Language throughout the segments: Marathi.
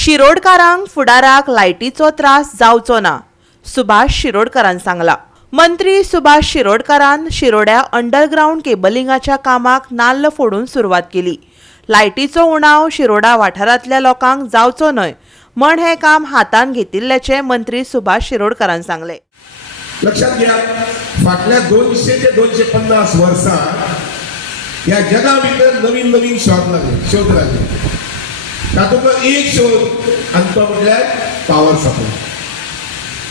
शिरोडकारांक फुडाराक लायटीचो त्रास जावचो ना, सुभाष शिरोडकारान सांगला। मंत्री सुभाष शिरोडकारान शिरोड्या अंडरग्राउंड केबलिंगाच्या कामाक नाल्ल फोडून सुरवात केली। लायटीचो उणाव शिरोडा वाठारांतल्या लोकांक जावचो न्हय म्हण हे काम हातान घेतिल्ल्याचे मंत्री सुभाष शिरोडकारान सांगले। लक्षात घ्या, फाटल्या 200 ते 250 वर्सां या जगा भितर नवीन नवीन शोध लागले। तातूंतलो एक शोध आनी तो म्हटल्यार पावर सप्लाय।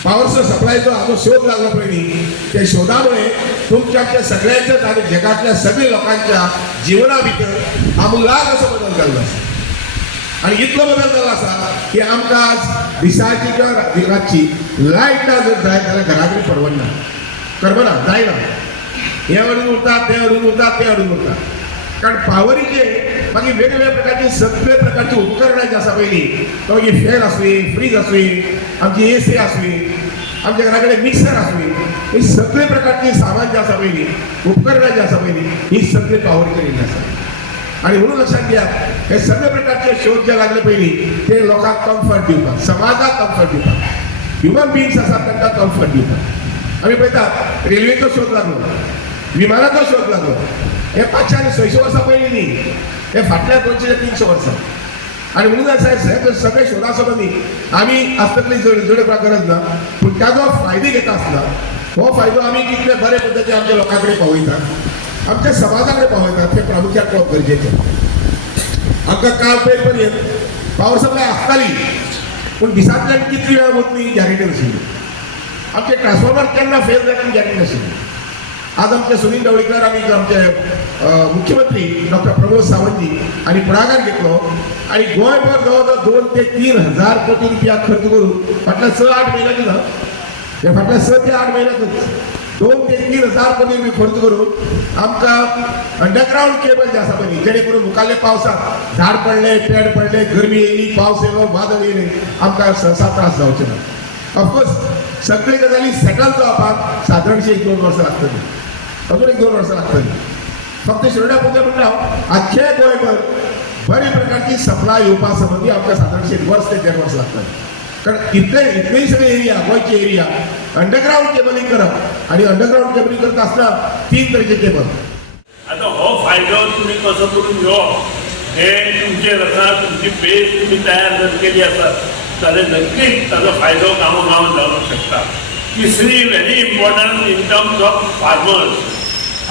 पावर सप्लायचो हाजो शोध लागलो पयलीं, त्या शोधामुळे तुमच्या सगळ्यांच्याच आनी जगातल्या सगळ्या लोकांच्या जिवना भितर आमूलाग्र असो बदल जाल्लो आसा। आनी इतलो बदल जाल्लो आसा की आमकां आज दिसाची किंवा रातची लायट ना जर जाय जाल्यार घरा कडेन परवडना, करमना, जायना। हे अडून उरतात, ते अडून उरतात, ते अडून उरतात। कारण पावरीचे मागीर वेगवेगळ्या प्रकारची सगळे प्रकारची उपकरणां जी आसा पयलीं, तो मागीर फॅन आसली, फ्रीज आसली, आमची एसी आसली, आमच्या घरा कडेन मिक्सर आसली, ही सगळे प्रकारची सामान जे आसा पयलीं, उपकरणां जी आसा पयलीं, ही सगळी पावरी केल्ली आसा। आणि म्हणून लक्षात घ्या, हे सगळे प्रकारचे शोध जे लागले पयलीं ते लोकांक कम्फर्ट दिवपाक, समाजाक कम्फर्ट दिवपाक, ह्युमन बिंग्स आसात तांकां कम्फर्ट दिवपाक। आमी पळयतात रेल्वेचो शोध लागलो, विमानाचो शोध लागलो, हे 500 आनी 600 वर्सां पयलीं न्ही, हे फाटल्या 200 ते 300 वर्सां। आणि म्हणून सगळे शोधा संबंधी आमी आज तकली जोडपाक गरज ना, पूण त्याचो फायदो घेता आसतना हो फायदो आमी कितले बरे पद्दतीन आमच्या लोकां कडेन पावयतात, आमच्या समाजा कडेन पावयतात, हे प्रामुख्यान कळप गरजेचें। आमकां काल पयर पर्यंत पावर सप्लाय आसताली, पूण दिसांतल्यान कितली वेळ वतली गॅरंटी नाशिल्ली। आमचे ट्रान्सफॉर्मर केन्ना फेल जाता ही गॅरंटी नाशिल्ली। आज आमचे सुनील ढवळीकर आनी आमचे मुख्यमंत्री डॉक्टर प्रमोद सावंतजी आणि पुढाकार घेतलो आणि गोंयभर जवळ 2 ते 3 हजार कोटी रुपया खर्च करून फाटल्या 6-8 महिन्यात ना, हे फाटल्या 6 ते 8 महिन्यातच 2 ते 3 हजार कोटी रुपये खर्च करून आमकां अंडरग्राउंड केबल जे आसा पळय, जेणे करून मुखाल्ले पावसात झाड पडले, पेड पडले, गरमी येयली, पावस येयलो, वादळ येयले, आमकां सहसा त्रास जावचे ना। ऑफकोर्स सगळे गजाली सेटल जावपाक सादारणशी 1-2 वर्सां लागतली, अजून 1-2 वर्सां लागतली। फक्त शिरोड्या पुरते म्हणटा हांव, आख्खे गोंयभर बरे प्रकारची सप्लाय येवपा संबंधी आमकां सादारणशी 1 वर्स ते 1.5 वर्स लागतली। कारण इतलेय सगळे एरिया, गोंयचे एरिया अंडरग्राउंड केबलिंग करप, आणि अंडरग्राउंड केबलिंग करता आसतना 3 तरेचे केबल। आता हो फायदो तुम्ही कसो करून घेवप हे तुमचेर आसा, तुमची बेस तुम्ही तयार जर केली आसत जाल्यार नक्कीच ताजो फायदो गांवोगांवांत जावंक शकता। तिसरी very important in terms of farmers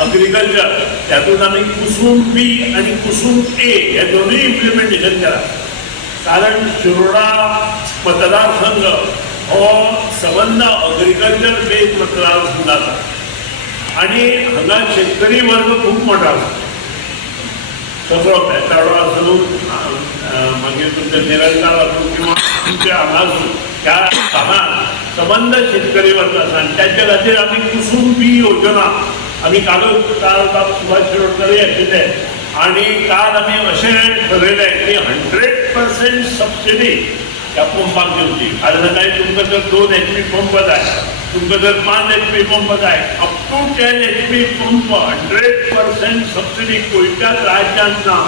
agriculture, त्यातून आम्ही कुसुम बी आणि कुसुम ए हे दोन्ही इम्प्लिमेंटेशन केला। कारण शिरोडा मतदारसंघ हो संबंध अग्रिकल्चर बेस्ड मतदारसंघ आसा आणि हांगा शेतकरी वर्ग खूप मोठा आसा। सगळो बेताळो आसूं, मागीर तुमचे निरंकार आसूं किंवा तुमचे हांगा आसूं, त्या भागात संबंध शेतकरी वर्ग आसा आणि त्याच्या खातीर आमी कुसुम बी योजना आम्ही काल सुभाष शिरोडकर आशिल्ले आणि काल आम्ही अशें ठरयलें की 100% सबसिडी ह्या पंपाक दिवची। कारण काय तुमकां जर 2 HP पंप जाय, तुमकां जर 5 HP पंप जाय, up to 10 HP pump 100% subsidy खंयच्याच राज्यांत ना।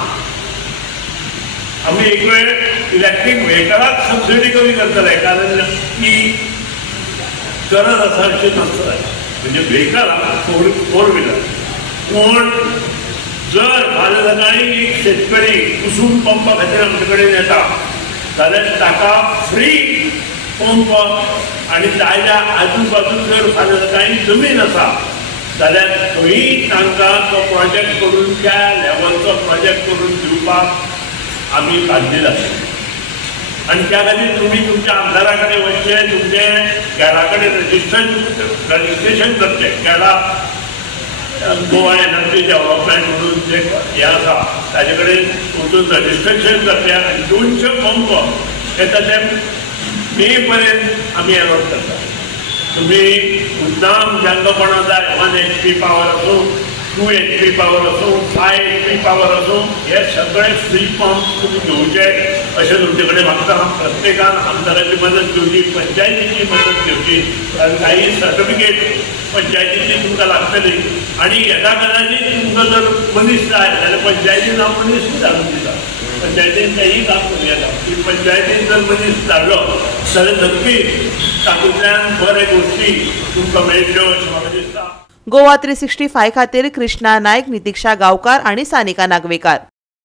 आम्ही एक वेळ इलेक्ट्रीक व्हेकलाक सबसिडी कमी करतले, कारण ती गरज आसा अशी नसतले, म्हणजे व्हेकल 4 व्हीलर। पण जर फाल्यां सकाळी एक शेतकरी कुसुम पंपा खातीर आमचे कडेन येता जाल्यार ताका फ्री पंप आणि ताच्या आजूबाजू जर फाल्यां सकाळी जमीन आसा जाल्यार थंय तांकां तो प्रोजेक्ट करून त्या लेवलचो प्रोजेक्ट करून दिवपाक आमी बांदिल्ले आसा। आणि त्या खातीर तुम्ही तुमच्या आमदारा कडेन वचचें, तुमचे घरा कडेन रजिस्ट्रेशन करचें। केला गोवा एनर्जी डेव्हलपमेंट म्हणून जे हे आसा ताजे कडेन वचून रजिस्ट्रेशन करचें आनी 200 पंप हे ताचे मे पर्यंत आमी अलॉट करता। तुम्ही मुद्दाम जांकां कोणाक जाय 1 HP पावर आसूं, 2 HP पावर आसूं, 5 HP पावर आसूं, हे सगळे फ्री पंप तुम्ही घेवचे अशें तुमचे कडेन मागता। प्रत्येकान आमदाराची मदत घेवची, पंचायतीची मदत घेवची, कारण काही सर्टिफिकेट पंचायतीची तुमकां लागतली आणि येता वेळार तुमकां जर मनीस जाय जाल्यार पंचायतीन हांव मनीस धाडून दिता। पंचायतीन तेही काम करूं येता की पंचायतीन जर मनीस धाडलो जाल्यार नक्कीच तातूंतल्यान बरे गोश्टी तुमकां मेळटल्यो अशें म्हाका दिसता. गोवा 365 खातीर कृष्णा नायक, नितिक्षा गांवकार आणि सानिका नागवेकार.